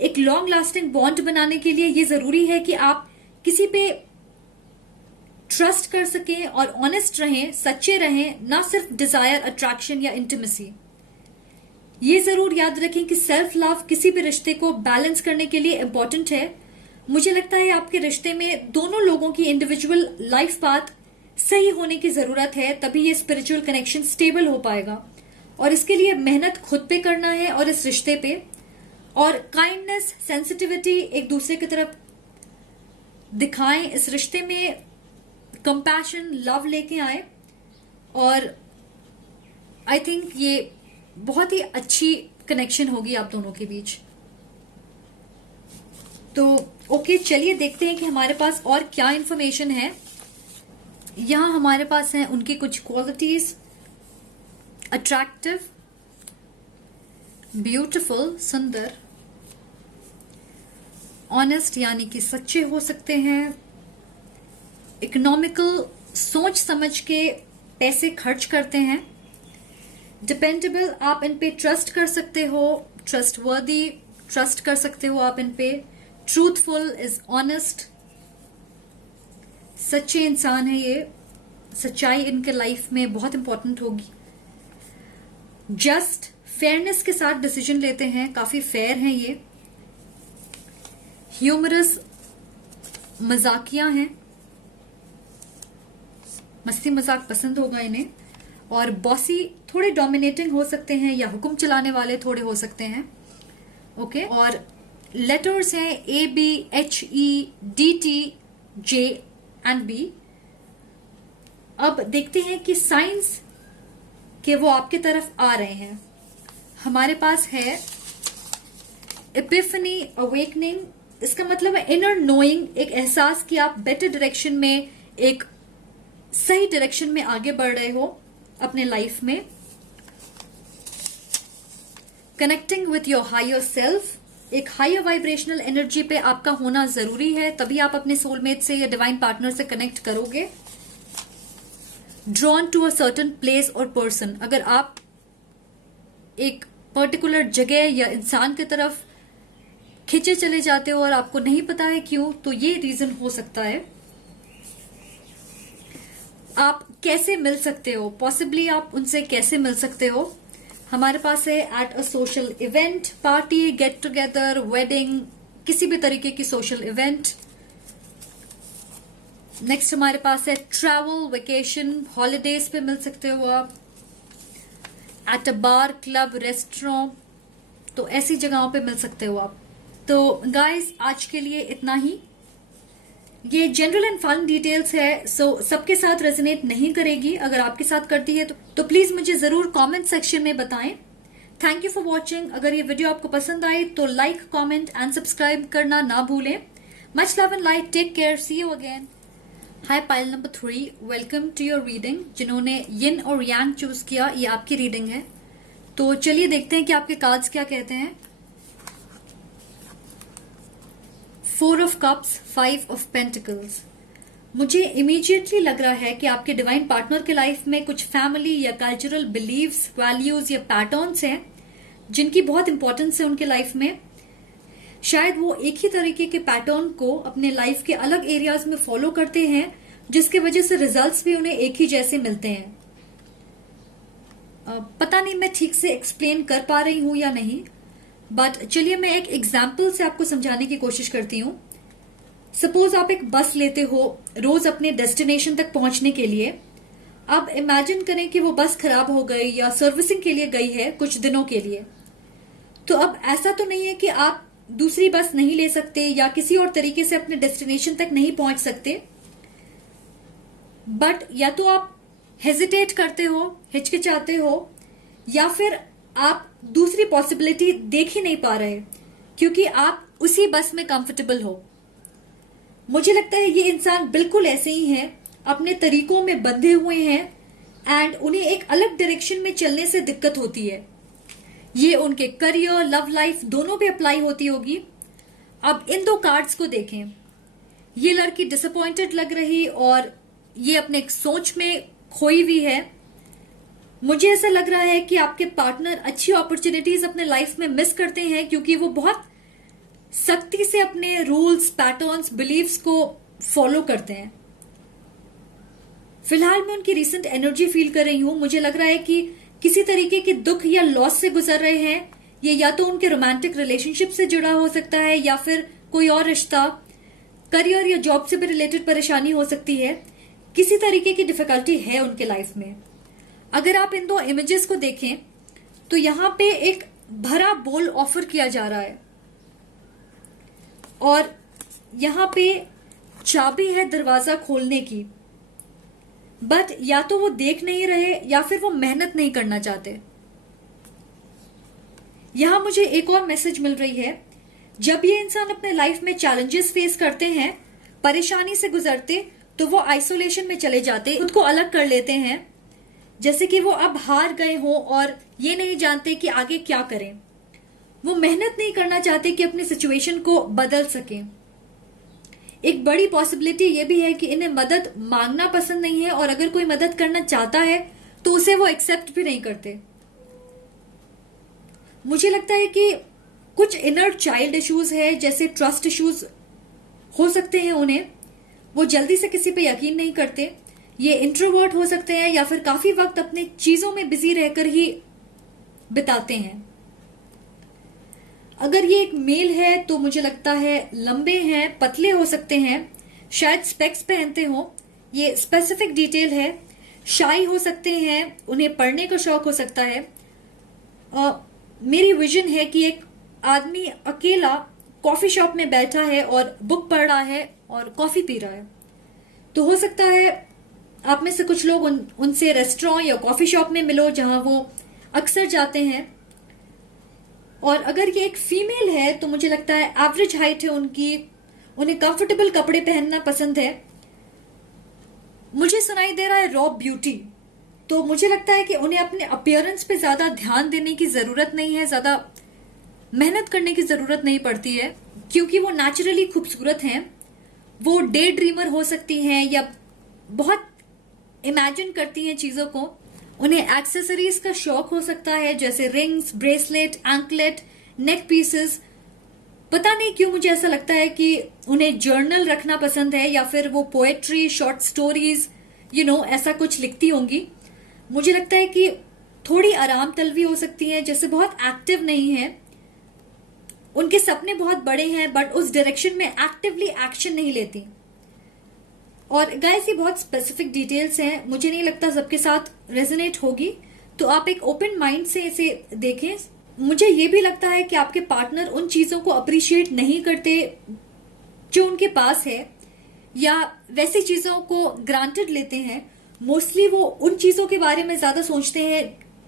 एक लॉन्ग लास्टिंग बॉन्ड बनाने के लिए ये जरूरी है कि आप किसी पे ट्रस्ट कर सकें और ऑनेस्ट रहें, सच्चे रहें, ना सिर्फ डिजायर, अट्रैक्शन या इंटीमेसी। ये जरूर याद रखें कि सेल्फ लव किसी भी रिश्ते को बैलेंस करने के लिए इंपॉर्टेंट है। मुझे लगता है आपके रिश्ते में दोनों लोगों की इंडिविजुअल लाइफ पाथ सही होने की जरूरत है, तभी ये स्पिरिचुअल कनेक्शन स्टेबल हो पाएगा। और इसके लिए मेहनत खुद पे करना है और इस रिश्ते पे, और काइंडनेस, सेंसिटिविटी एक दूसरे की तरफ दिखाएं। इस रिश्ते में कंपैशन, लव लेके आए, और आई थिंक ये बहुत ही अच्छी कनेक्शन होगी आप दोनों के बीच। तो ओके, चलिए देखते हैं कि हमारे पास और क्या इंफॉर्मेशन है। यहां हमारे पास है उनकी कुछ क्वालिटीज। अट्रैक्टिव, ब्यूटिफुल, सुंदर, ऑनेस्ट यानी कि सच्चे हो सकते हैं, इकोनॉमिकल, सोच समझ के पैसे खर्च करते हैं, डिपेंडेबल, आप इन पे ट्रस्ट कर सकते हो, ट्रस्टवर्दी, ट्रस्ट कर सकते हो आप इन पे, ट्रूथफुल, इज ऑनेस्ट, सच्चे इंसान है ये, सच्चाई इनके लाइफ में बहुत इंपॉर्टेंट होगी, जस्ट, फेयरनेस के साथ डिसीजन लेते हैं, काफी फेयर हैं ये, ह्यूमरस, मजाकिया हैं, मस्ती मजाक पसंद होगा इन्हें, और बॉसी, थोड़े डोमिनेटिंग हो सकते हैं या हुक्म चलाने वाले थोड़े हो सकते हैं। ओके, और लेटर्स हैं ABHEDT J एंड B। अब देखते हैं कि साइंस के वो आपकी तरफ आ रहे हैं। हमारे पास है एपिफनी, अवेकनिंग, इसका मतलब है इनर नोइंग, एक एहसास कि आप बेटर डायरेक्शन में, एक सही डायरेक्शन में आगे बढ़ रहे हो अपने लाइफ में। Connecting with your higher self, एक हायर वाइब्रेशनल एनर्जी पे आपका होना जरूरी है, तभी आप अपने सोलमेट से या डिवाइन पार्टनर से कनेक्ट करोगे। Drawn to a certain place और पर्सन, अगर आप एक पर्टिकुलर जगह या इंसान की तरफ खिंचे चले जाते हो और आपको नहीं पता है क्यों, तो ये रीजन हो सकता है। आप कैसे मिल सकते हो, पॉसिबली आप उनसे कैसे मिल सकते हो। हमारे पास है at a social event, party, get together, wedding, किसी भी तरीके की सोशल इवेंट। नेक्स्ट हमारे पास है ट्रैवल, वेकेशन, हॉलीडेज पे मिल सकते हो आप, at a bar, club, restaurant, तो ऐसी जगहों पे मिल सकते हो आप। तो गाइस, आज के लिए इतना ही। ये जनरल एंड फन डिटेल्स है, सो सबके साथ रेजोनेट नहीं करेगी। अगर आपके साथ करती है तो प्लीज मुझे जरूर कमेंट सेक्शन में बताएं। Thank you for watching. अगर ये वीडियो आपको पसंद आई तो लाइक, कमेंट एंड सब्सक्राइब करना ना भूलें। Much love and light, take care, see you again. Hi pile number 3, welcome to your reading. जिन्होंने यिन और यांग चूज किया, ये आपकी रीडिंग है। तो चलिए देखते हैं कि आपके कार्ड्स क्या कहते हैं। 4 ऑफ कप्स, 5 ऑफ पेंटिकल्स। मुझे इमीडिएटली लग रहा है कि आपके डिवाइन पार्टनर के लाइफ में कुछ फैमिली या कल्चरल बिलीव्स, वैल्यूज या पैटर्न्स हैं जिनकी बहुत इंपॉर्टेंस है उनके लाइफ में। शायद वो एक ही तरीके के पैटर्न को अपने लाइफ के अलग एरियाज में फॉलो करते हैं, जिसकी वजह से रिजल्ट्स भी उन्हें एक ही जैसे मिलते हैं। पता नहीं मैं ठीक से एक्सप्लेन कर पा रही हूं या नहीं, बट चलिए मैं एक एग्जाम्पल से आपको समझाने की कोशिश करती हूँ। सपोज आप एक बस लेते हो रोज अपने डेस्टिनेशन तक पहुंचने के लिए। अब इमेजिन करें कि वो बस खराब हो गई या सर्विसिंग के लिए गई है कुछ दिनों के लिए, तो अब ऐसा तो नहीं है कि आप दूसरी बस नहीं ले सकते या किसी और तरीके से अपने डेस्टिनेशन तक नहीं पहुंच सकते, बट या तो आप हेजिटेट करते हो, हिचकिचाते हो, या फिर आप दूसरी पॉसिबिलिटी देख ही नहीं पा रहे क्योंकि आप उसी बस में कंफर्टेबल हो। मुझे लगता है ये इंसान बिल्कुल ऐसे ही हैं, अपने तरीकों में बंधे हुए हैं एंड उन्हें एक अलग डायरेक्शन में चलने से दिक्कत होती है। ये उनके करियर, लव लाइफ दोनों पे अप्लाई होती होगी। अब इन दो कार्ड्स को देखें, ये लड़की डिसअपॉइंटेड लग रही और ये अपने सोच में खोई हुई है। मुझे ऐसा लग रहा है कि आपके पार्टनर अच्छी अपॉर्चुनिटीज अपने लाइफ में मिस करते हैं क्योंकि वो बहुत सख्ती से अपने रूल्स, पैटर्न्स, बिलीव्स को फॉलो करते हैं। फिलहाल मैं उनकी रिसेंट एनर्जी फील कर रही हूं। मुझे लग रहा है कि किसी तरीके के दुख या लॉस से गुजर रहे हैं। ये या तो उनके रोमांटिक रिलेशनशिप से जुड़ा हो सकता है या फिर कोई और रिश्ता, करियर या जॉब से भी रिलेटेड परेशानी हो सकती है। किसी तरीके की डिफिकल्टी है उनके लाइफ में। अगर आप इन दो इमेजेस को देखें तो यहां पे एक भरा बोल ऑफर किया जा रहा है और यहां पे चाबी है दरवाजा खोलने की, बट या तो वो देख नहीं रहे या फिर वो मेहनत नहीं करना चाहते। यहां मुझे एक और मैसेज मिल रही है, जब ये इंसान अपने लाइफ में चैलेंजेस फेस करते हैं, परेशानी से गुजरते, तो वो आइसोलेशन में चले जाते, खुद को अलग कर लेते हैं, जैसे कि वो अब हार गए हों और ये नहीं जानते कि आगे क्या करें। वो मेहनत नहीं करना चाहते कि अपनी सिचुएशन को बदल सकें। एक बड़ी पॉसिबिलिटी ये भी है कि इन्हें मदद मांगना पसंद नहीं है और अगर कोई मदद करना चाहता है तो उसे वो एक्सेप्ट भी नहीं करते। मुझे लगता है कि कुछ इनर चाइल्ड इश्यूज है, जैसे ट्रस्ट इश्यूज हो सकते हैं उन्हें। वो जल्दी से किसी पे यकीन नहीं करते। ये इंट्रोवर्ट हो सकते हैं या फिर काफी वक्त अपने चीजों में बिजी रहकर ही बिताते हैं। अगर ये एक मेल है तो मुझे लगता है लंबे हैं, पतले हो सकते हैं, शायद स्पेक्स पहनते हो, ये स्पेसिफिक डिटेल है। शाई हो सकते हैं, उन्हें पढ़ने का शौक हो सकता है। मेरी विजन है कि एक आदमी अकेला कॉफी शॉप में बैठा है और बुक पढ़ रहा है और कॉफी पी रहा है। तो हो सकता है आप में से कुछ लोग उनसे रेस्टोरेंट या कॉफी शॉप में मिलो जहां वो अक्सर जाते हैं। और अगर ये एक फीमेल है तो मुझे लगता है एवरेज हाइट है उनकी, उन्हें कंफर्टेबल कपड़े पहनना पसंद है। मुझे सुनाई दे रहा है रॉ ब्यूटी, तो मुझे लगता है कि उन्हें अपने अपीयरेंस पे ज्यादा ध्यान देने की जरूरत नहीं है, ज्यादा मेहनत करने की जरूरत नहीं पड़ती है क्योंकि वो नेचुरली खूबसूरत हैं। वो डे ड्रीमर हो सकती हैं या बहुत इमेजिन करती हैं चीजों को। उन्हें एक्सेसरीज का शौक हो सकता है, जैसे रिंग्स, ब्रेसलेट, एंकलेट, नेक पीसेस। पता नहीं क्यों मुझे ऐसा लगता है कि उन्हें जर्नल रखना पसंद है या फिर वो पोएट्री, शॉर्ट स्टोरीज, ऐसा कुछ लिखती होंगी। मुझे लगता है कि थोड़ी आराम तलवी हो सकती है, जैसे बहुत एक्टिव नहीं है। उनके सपने बहुत बड़े हैं बट उस डायरेक्शन में एक्टिवली एक्शन नहीं लेती। और गाइस, ये बहुत स्पेसिफिक डिटेल्स हैं, मुझे नहीं लगता सबके साथ रेजोनेट होगी, तो आप एक ओपन माइंड से इसे देखें। मुझे ये भी लगता है कि आपके पार्टनर उन चीजों को अप्रिशिएट नहीं करते जो उनके पास है या वैसी चीजों को ग्रांटेड लेते हैं। मोस्टली वो उन चीजों के बारे में ज्यादा सोचते हैं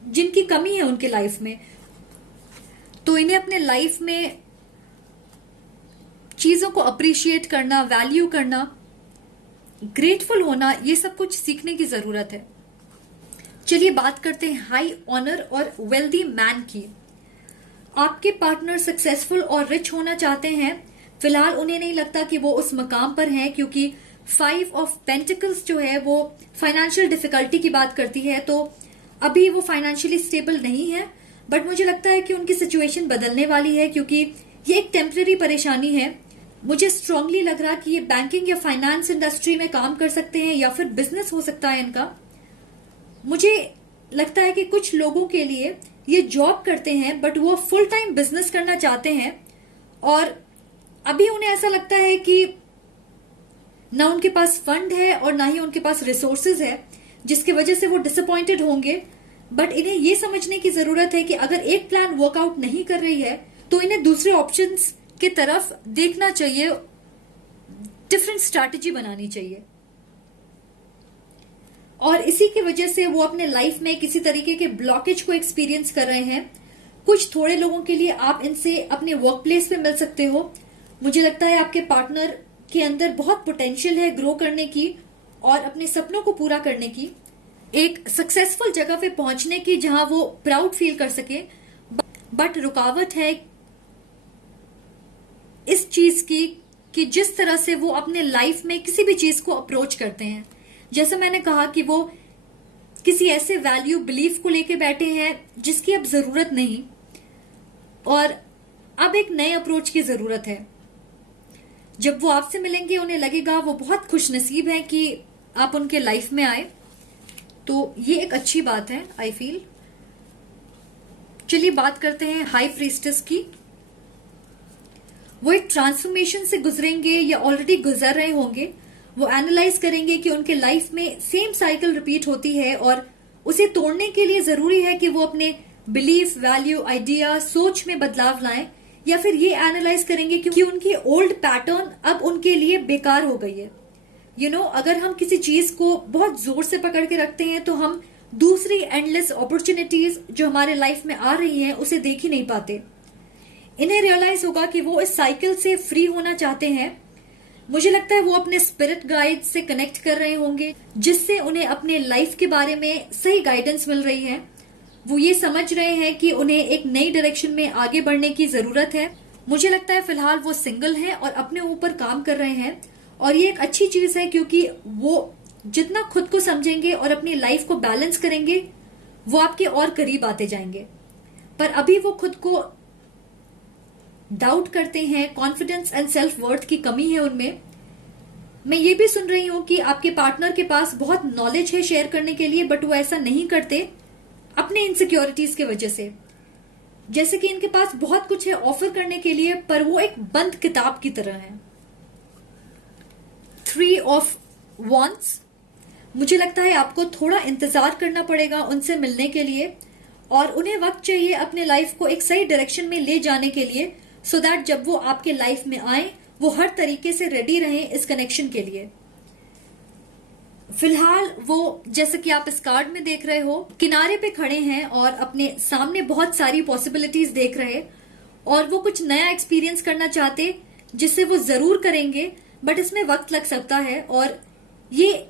जिनकी कमी है उनके लाइफ में। तो इन्हें अपने लाइफ में चीजों को अप्रिशिएट करना, वैल्यू करना, ग्रेटफुल होना, ये सब कुछ सीखने की जरूरत है। चलिए बात करते हैं हाई ऑनर और वेल्दी मैन की। आपके पार्टनर सक्सेसफुल और रिच होना चाहते हैं। फिलहाल उन्हें नहीं लगता कि वो उस मकाम पर हैं क्योंकि 5 ऑफ पेंटिकल्स जो है वो फाइनेंशियल डिफिकल्टी की बात करती है, तो अभी वो फाइनेंशियली स्टेबल नहीं है। बट मुझे लगता है कि उनकी सिचुएशन बदलने वाली है क्योंकि ये एक टेम्पररी परेशानी है। मुझे स्ट्रांगली लग रहा कि ये बैंकिंग या फाइनेंस इंडस्ट्री में काम कर सकते हैं या फिर बिजनेस हो सकता है इनका। मुझे लगता है कि कुछ लोगों के लिए ये जॉब करते हैं बट वो फुल टाइम बिजनेस करना चाहते हैं और अभी उन्हें ऐसा लगता है कि ना उनके पास फंड है और ना ही उनके पास रिसोर्सेज है जिसकी वजह से वो डिसअपॉइंटेड होंगे। बट इन्हें ये समझने की जरूरत है कि अगर एक प्लान वर्कआउट नहीं कर रही है तो इन्हें दूसरे ऑप्शंस की तरफ देखना चाहिए, डिफरेंट स्ट्रैटेजी बनानी चाहिए। और इसी की वजह से वो अपने लाइफ में किसी तरीके के ब्लॉकेज को एक्सपीरियंस कर रहे हैं। कुछ थोड़े लोगों के लिए आप इनसे अपने वर्क प्लेस पे मिल सकते हो। मुझे लगता है आपके पार्टनर के अंदर बहुत पोटेंशियल है ग्रो करने की और अपने सपनों को पूरा करने की, एक सक्सेसफुल जगह पे पहुंचने की जहां वो प्राउड फील कर सके। बट रुकावट है इस चीज की कि जिस तरह से वो अपने लाइफ में किसी भी चीज को अप्रोच करते हैं। जैसे मैंने कहा कि वो किसी ऐसे वैल्यू बिलीफ को लेके बैठे हैं जिसकी अब जरूरत नहीं, और अब एक नए अप्रोच की जरूरत है। जब वो आपसे मिलेंगे उन्हें लगेगा वो बहुत खुशनसीब हैं कि आप उनके लाइफ में आए, तो ये एक अच्छी बात है आई फील। चलिए बात करते हैं हाई प्रीस्टेस की। वो एक ट्रांसफॉर्मेशन से गुजरेंगे या ऑलरेडी गुजर रहे होंगे। वो एनालाइज करेंगे कि उनके लाइफ में सेम साइकिल रिपीट होती है और उसे तोड़ने के लिए जरूरी है कि वो अपने बिलीफ, वैल्यू, आइडिया, सोच में बदलाव लाएं, या फिर ये एनालाइज करेंगे कि उनकी ओल्ड पैटर्न अब उनके लिए बेकार हो गई है। अगर हम किसी चीज को बहुत जोर से पकड़ के रखते हैं तो हम दूसरी एंडलेस अपॉर्चुनिटीज जो हमारे लाइफ में आ रही हैं उसे देख ही नहीं पाते। इन्हें रियलाइज होगा कि वो इस साइकिल से फ्री होना चाहते हैं। मुझे लगता है वो अपने स्पिरिट गाइड से कनेक्ट कर रहे होंगे जिससे उन्हें अपने लाइफ के बारे में सही गाइडेंस मिल रही है। वो ये समझ रहे हैं कि उन्हें एक नई डायरेक्शन में आगे बढ़ने की जरूरत है। मुझे लगता है फिलहाल वो सिंगल हैं और अपने ऊपर काम कर रहे हैं, और ये एक अच्छी चीज है क्योंकि वो जितना खुद को समझेंगे और अपनी लाइफ को बैलेंस करेंगे वो आपके और करीब आते जाएंगे। पर अभी वो खुद को डाउट करते हैं, कॉन्फिडेंस एंड सेल्फ वर्थ की कमी है उनमें। मैं ये भी सुन रही हूं कि आपके पार्टनर के पास बहुत नॉलेज है शेयर करने के लिए, बट वो ऐसा नहीं करते अपने इनसिक्योरिटीज की वजह से। जैसे कि इनके पास बहुत कुछ है ऑफर करने के लिए, पर वो एक बंद किताब की तरह है। 3 ऑफ वॉन्ड्स, मुझे लगता है आपको थोड़ा इंतजार करना पड़ेगा उनसे मिलने के लिए, और उन्हें वक्त चाहिए अपने लाइफ को एक सही डायरेक्शन में ले जाने के लिए, सो दैट जब वो आपके लाइफ में आए वो हर तरीके से रेडी रहें इस कनेक्शन के लिए। फिलहाल वो, जैसे कि आप इस कार्ड में देख रहे हो, किनारे पे खड़े हैं और अपने सामने बहुत सारी पॉसिबिलिटीज देख रहे, और वो कुछ नया एक्सपीरियंस करना चाहते जिससे वो जरूर करेंगे, बट इसमें वक्त लग सकता है। और ये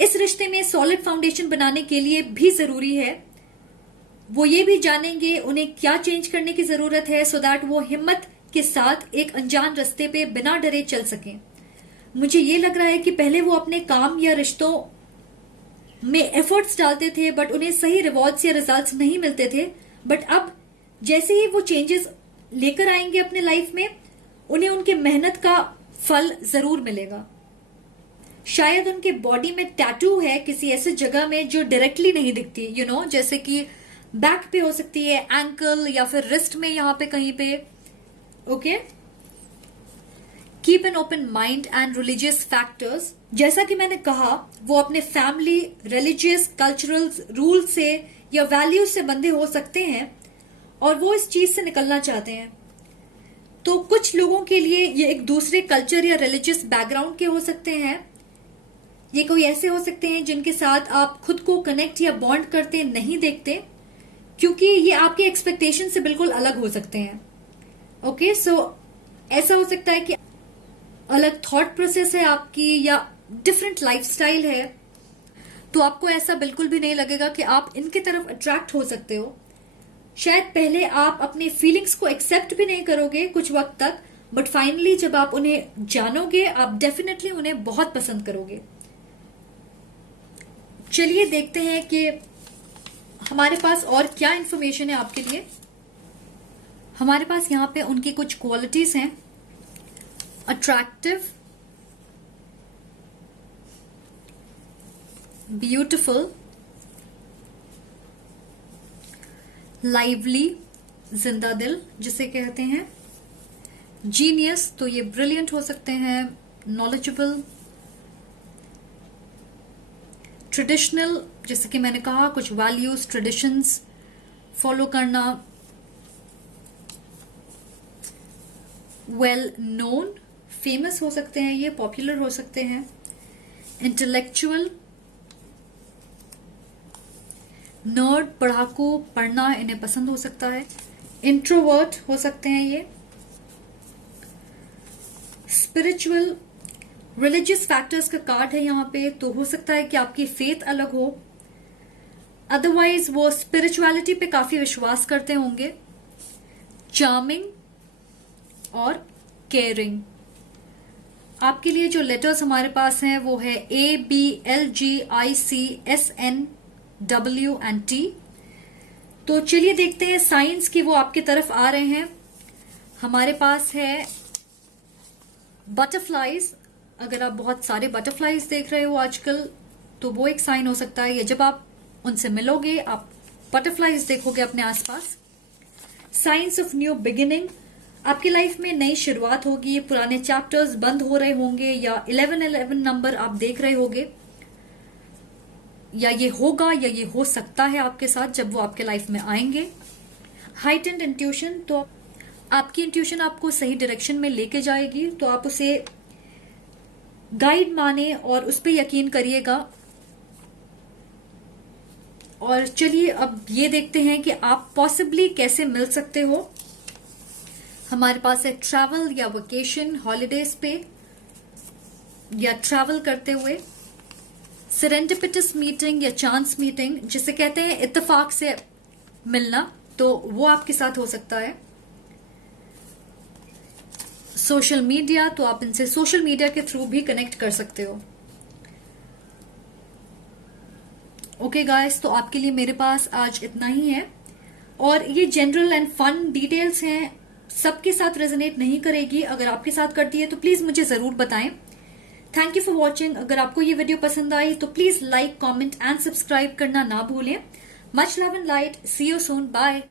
इस रिश्ते में सॉलिड फाउंडेशन बनाने के लिए भी जरूरी है। वो ये भी जानेंगे उन्हें क्या चेंज करने की जरूरत है, सो दैट वो हिम्मत के साथ एक अनजान रास्ते पे बिना डरे चल सकें। मुझे ये लग रहा है कि पहले वो अपने काम या रिश्तों में एफर्ट्स डालते थे, बट उन्हें सही रिवॉर्ड्स या रिजल्ट्स नहीं मिलते थे। बट अब जैसे ही वो चेंजेस लेकर आएंगे अपने लाइफ में, उन्हें उनके मेहनत का फल जरूर मिलेगा। शायद उनके बॉडी में टैटू है किसी ऐसे जगह में जो डायरेक्टली नहीं दिखती, जैसे कि बैक पे हो सकती है, एंकल, या फिर रिस्ट में यहां पे कहीं पे। Okay, keep an open mind and religious factors. जैसा कि मैंने कहा, वो अपने फैमिली, रिलीजियस, कल्चरल रूल से या वैल्यूज से बंधे हो सकते हैं और वो इस चीज से निकलना चाहते हैं। तो कुछ लोगों के लिए ये एक दूसरे कल्चर या रिलीजियस बैकग्राउंड के हो सकते हैं। ये कोई ऐसे हो सकते हैं जिनके साथ आप खुद को कनेक्ट या बॉन्ड करते नहीं देखते, क्योंकि ये आपके एक्सपेक्टेशन से बिल्कुल अलग हो सकते हैं। ओके, सो ऐसा हो सकता है कि अलग थॉट प्रोसेस है आपकी या डिफरेंट लाइफस्टाइल है, तो आपको ऐसा बिल्कुल भी नहीं लगेगा कि आप इनकी तरफ अट्रैक्ट हो सकते हो। शायद पहले आप अपनी फीलिंग्स को एक्सेप्ट भी नहीं करोगे कुछ वक्त तक, बट फाइनली जब आप उन्हें जानोगे आप डेफिनेटली उन्हें बहुत पसंद करोगे। चलिए देखते हैं कि हमारे पास और क्या इंफॉर्मेशन है आपके लिए। हमारे पास यहाँ पे उनकी कुछ क्वालिटीज हैं। अट्रैक्टिव, ब्यूटिफुल, लाइवली, जिंदा दिल जिसे कहते हैं, जीनियस, तो ये ब्रिलियंट हो सकते हैं, नॉलेजेबल, ट्रेडिशनल, जैसे कि मैंने कहा, कुछ वैल्यूज ट्रेडिशंस फॉलो करना, वेल नोन, फेमस हो सकते हैं, ये पॉपुलर हो सकते हैं, इंटेलेक्चुअल, नर्ड, पढ़ाकू, पढ़ना इन्हें पसंद हो सकता है, इंट्रोवर्ट हो सकते हैं ये, स्पिरिचुअल, रिलीजियस फैक्टर्स का कार्ड है यहाँ पे, तो हो सकता है कि आपकी फेथ अलग हो, अदरवाइज वो स्पिरिचुअलिटी पे काफी विश्वास करते होंगे, चार्मिंग और केयरिंग। आपके लिए जो लेटर्स हमारे पास हैं वो है ABLGICSNW एंड T। तो चलिए देखते हैं साइंस की, वो आपकी तरफ आ रहे हैं। हमारे पास है बटरफ्लाईज। अगर आप बहुत सारे बटरफ्लाईज देख रहे हो आजकल तो वो एक साइन हो सकता है, या जब आप उनसे मिलोगे आप बटरफ्लाईज देखोगे अपने आसपास। साइंस ऑफ न्यू बिगिनिंग, आपकी लाइफ में नई शुरुआत होगी, पुराने चैप्टर्स बंद हो रहे होंगे, या 1111 नंबर आप देख रहे होगे, या ये होगा या ये हो सकता है आपके साथ जब वो आपके लाइफ में आएंगे। हाइटेंड इंट्यूशन, तो आपकी इंट्यूशन आपको सही डायरेक्शन में लेके जाएगी, तो आप उसे गाइड माने और उस पर यकीन करिएगा। और चलिए अब ये देखते हैं कि आप पॉसिबली कैसे मिल सकते हो। हमारे पास है ट्रैवल या वेकेशन, हॉलीडेज पे या ट्रैवल करते हुए, सेरेंडिपिटस मीटिंग या चांस मीटिंग, जिसे कहते हैं इत्तेफाक से मिलना, तो वो आपके साथ हो सकता है। सोशल मीडिया, तो आप इनसे सोशल मीडिया के थ्रू भी कनेक्ट कर सकते हो। ओके गाइस, तो आपके लिए मेरे पास आज इतना ही है, और ये जनरल एंड फन डिटेल्स हैं, सबके साथ रेजोनेट नहीं करेगी। अगर आपके साथ करती है तो प्लीज मुझे जरूर बताएं। Thank you for watching. अगर आपको ये वीडियो पसंद आई तो please like, comment and subscribe करना ना भूलें। Much love and light, see you soon, bye.